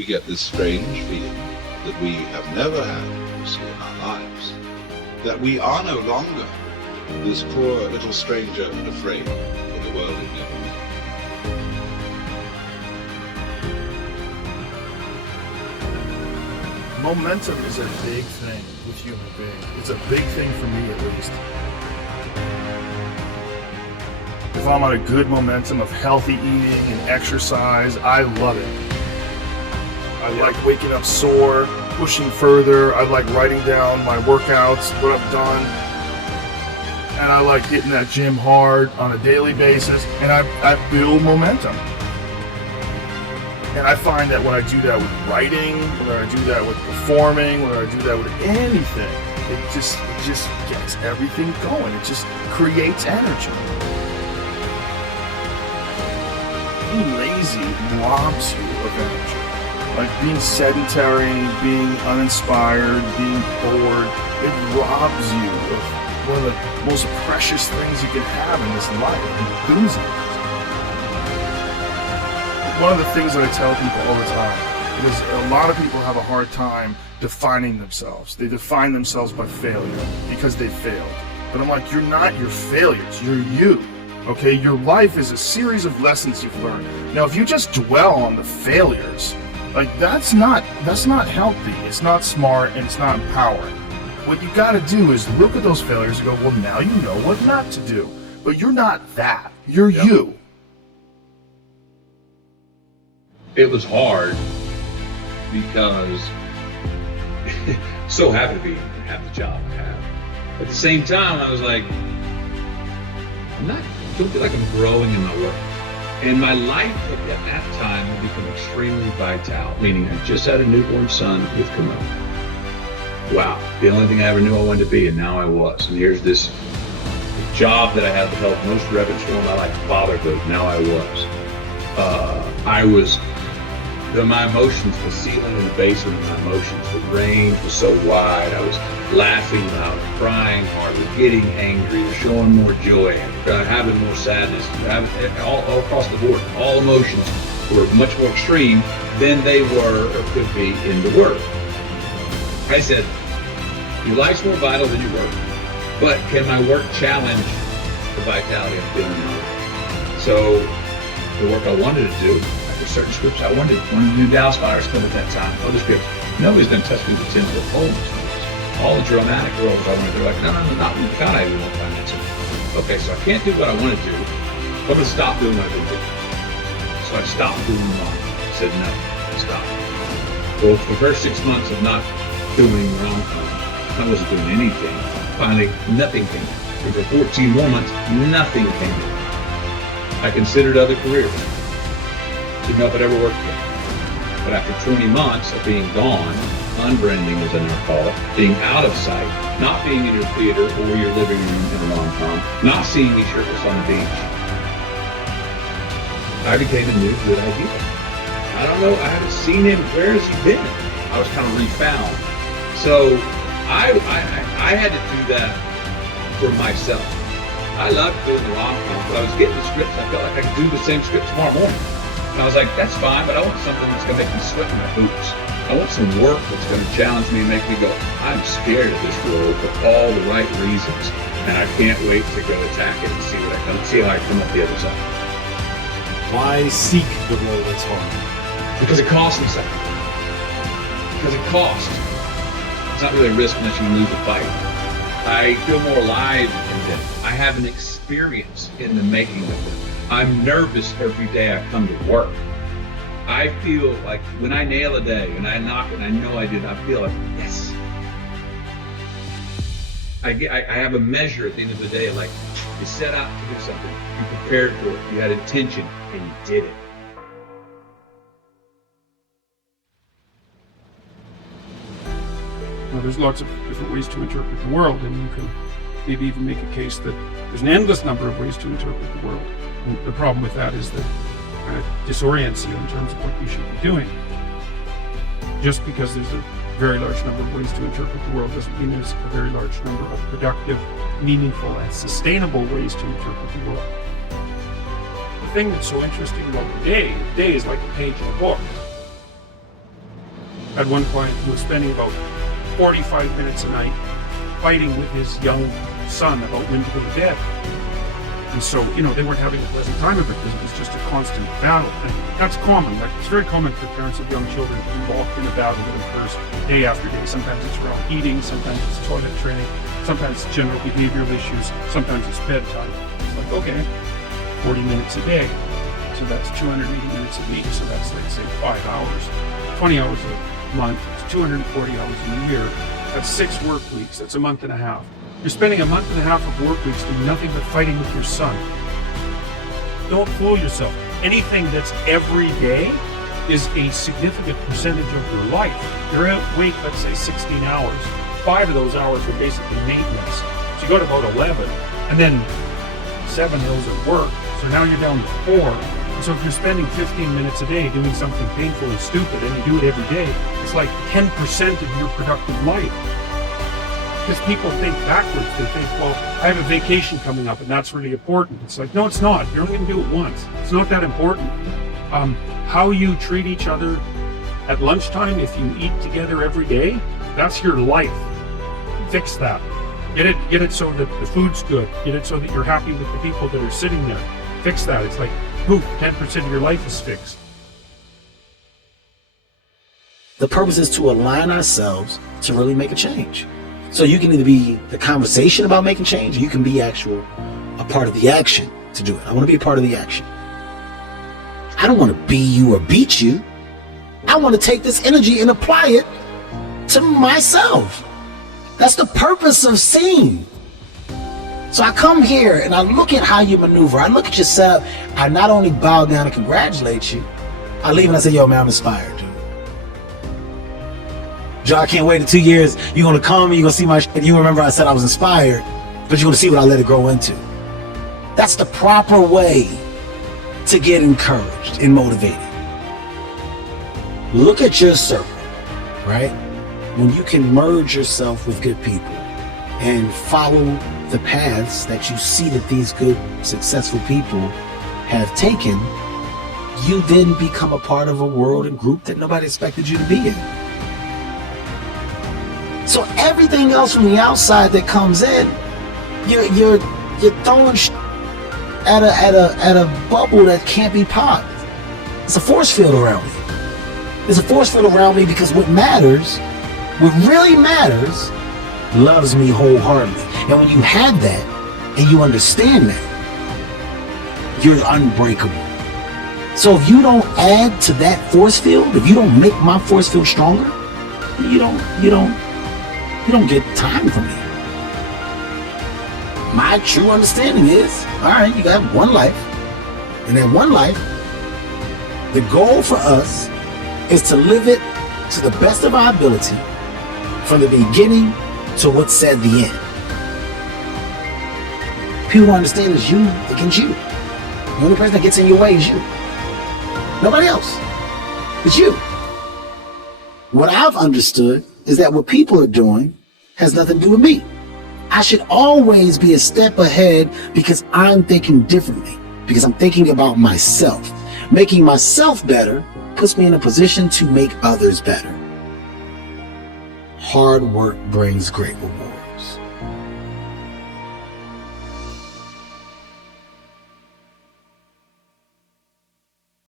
we get this strange feeling that we have never had previously in our lives, that we are no longer this poor little stranger and afraid in the world we've never met. Momentum is a big thing with human beings. It's a big thing for me, at least. If I'm on a good momentum of healthy eating and exercise, I love it. I like waking up sore, pushing further. I like writing down my workouts, what I've done. And I like hitting that gym hard on a daily basis. And I build momentum. And I find that when I do that with writing, when I do that with performing, when I do that with anything, it just gets everything going. It just creates energy. Being lazy robs you of energy. Like being sedentary, being uninspired, being bored, it robs you of one of the most precious things you can have in this life, enthusiasm. One of the things that I tell people all the time, because a lot of people have a hard time defining themselves. They define themselves by failure because they failed. But I'm like, you're not your failures, you're you. Okay, your life is a series of lessons you've learned. Now, if you just dwell on the failures, like that's not healthy, it's not smart, and it's not empowering. What you gotta do is look at those failures and go, well, now you know what not to do. But you're not that, you're you. It was hard because so happy to have the job I have. At the same time, I was like, don't feel like I'm growing in my work. And my life at that time had become extremely vital, meaning I just had a newborn son with Camille. Wow, the only thing I ever knew I wanted to be, and now I was. And here's this job that I had held most reverence for in my life, fatherhood. Now I was. My emotions, the ceiling and the basement of my emotions, the range was so wide. I was laughing loud, crying harder, getting angry, showing more joy, having more sadness, all across the board. All emotions were much more extreme than they were or could be in the work. I said, your life's more vital than your work, but can my work challenge the vitality I'm feeling now? So the work I wanted to do, certain scripts I wanted to do Dallas Buyers Club at that time, other scripts. Nobody's going to touch me with 10-foot poems. All the dramatic roles I wanted to do, like, no, not the kind I even want to finance it. Okay, so I can't do what I want to do. I'm going to stop doing what I've been doing. So I stopped doing the wrong. I said, no, stop. Well, for the first 6 months of not doing the wrong thing, I wasn't doing anything. Finally, nothing came. And for 14 more months, nothing came in. I considered other careers. Didn't know if it ever worked again. But after 20 months of being gone, unbranding as I now call it, being out of sight, not being in your theater or your living room in a rom-com, not seeing me shirtless on the beach, I became a new good idea. I don't know, I haven't seen him, where has he been? I was kind of refound. So I had to do that for myself. I loved doing the rom-com, but I was getting the scripts, I felt like I could do the same script tomorrow morning. And I was like, that's fine, but I want something that's going to make me sweat in my boots. I want some work that's going to challenge me and make me go, I'm scared of this role for all the right reasons. And I can't wait to go attack it and see how I come up the other side. Why seek the role that's hard? Because it costs me something. Because it costs. It's not really a risk unless you lose the fight. I feel more alive in them. I have an experience in the making of them. I'm nervous every day I come to work. I feel like when I nail a day and I knock and I know I did, I feel like, yes. I have a measure at the end of the day, like you set out to do something, you prepared for it, you had intention, and you did it. Now, there's lots of different ways to interpret the world, and you can maybe even make a case that there's an endless number of ways to interpret the world. And the problem with that is that it disorients you in terms of what you should be doing. Just because there's a very large number of ways to interpret the world doesn't mean there's a very large number of productive, meaningful, and sustainable ways to interpret the world. The thing that's so interesting about the day is like a page in a book. had one client who was spending about 45 minutes a night fighting with his young son about when to go to bed. And so, they weren't having a pleasant time of it because it was just a constant battle. And that's common. Like, it's very common for parents of young children to be involved in a battle with them first, day after day. Sometimes it's around eating, sometimes it's toilet training, sometimes it's general behavioral issues, sometimes it's bedtime. It's like, okay, 40 minutes a day. So that's 280 minutes a week. So that's, let's say, 5 hours. 20 hours a month. It's 240 hours in a year. That's 6 work weeks. That's a month and a half. You're spending a month and a half of work weeks doing nothing but fighting with your son. Don't fool yourself. Anything that's every day is a significant percentage of your life. You're awake, let's say, 16 hours. 5 of those hours are basically maintenance. So you go to about 11, and then 7 of those are work. So now you're down to 4. And so if you're spending 15 minutes a day doing something painful and stupid, and you do it every day, it's like 10% of your productive life. Because people think backwards. They think, well, I have a vacation coming up and that's really important. It's like, no, it's not. You're only going to do it once. It's not that important. How you treat each other at lunchtime, if you eat together every day, that's your life. Fix that. Get it so that the food's good. Get it so that you're happy with the people that are sitting there. Fix that. It's like, poof, 10% of your life is fixed. The purpose is to align ourselves to really make a change. So you can either be the conversation about making change, or you can be a part of the action to do it. I want to be a part of the action. I don't want to be you or beat you. I want to take this energy and apply it to myself. That's the purpose of seeing. So I come here and I look at how you maneuver. I look at yourself. I not only bow down and congratulate you, I leave and I say, yo, man, I'm inspired, dude. Joe, I can't wait in 2 years. You're going to come and you're going to see my shit. You remember I said I was inspired, but you're going to see what I let it grow into. That's the proper way to get encouraged and motivated. Look at your circle, right? When you can merge yourself with good people and follow the paths that you see that these good, successful people have taken, you then become a part of a world and group that nobody expected you to be in. So everything else from the outside that comes in, you're throwing at a bubble that can't be popped. It's a force field around me. There's a force field around me because what really matters, loves me wholeheartedly. And when you have that and you understand that, you're unbreakable. So if you don't add to that force field, if you don't make my force field stronger, you don't get time from me. My true understanding is, all right, you got one life. And that one life, the goal for us is to live it to the best of our ability from the beginning to what's said the end. People understand it's you against you. The only person that gets in your way is you. Nobody else. It's you. What I've understood is that what people are doing has nothing to do with me. I should always be a step ahead because I'm thinking differently, because I'm thinking about myself. Making myself better puts me in a position to make others better. Hard work brings great reward.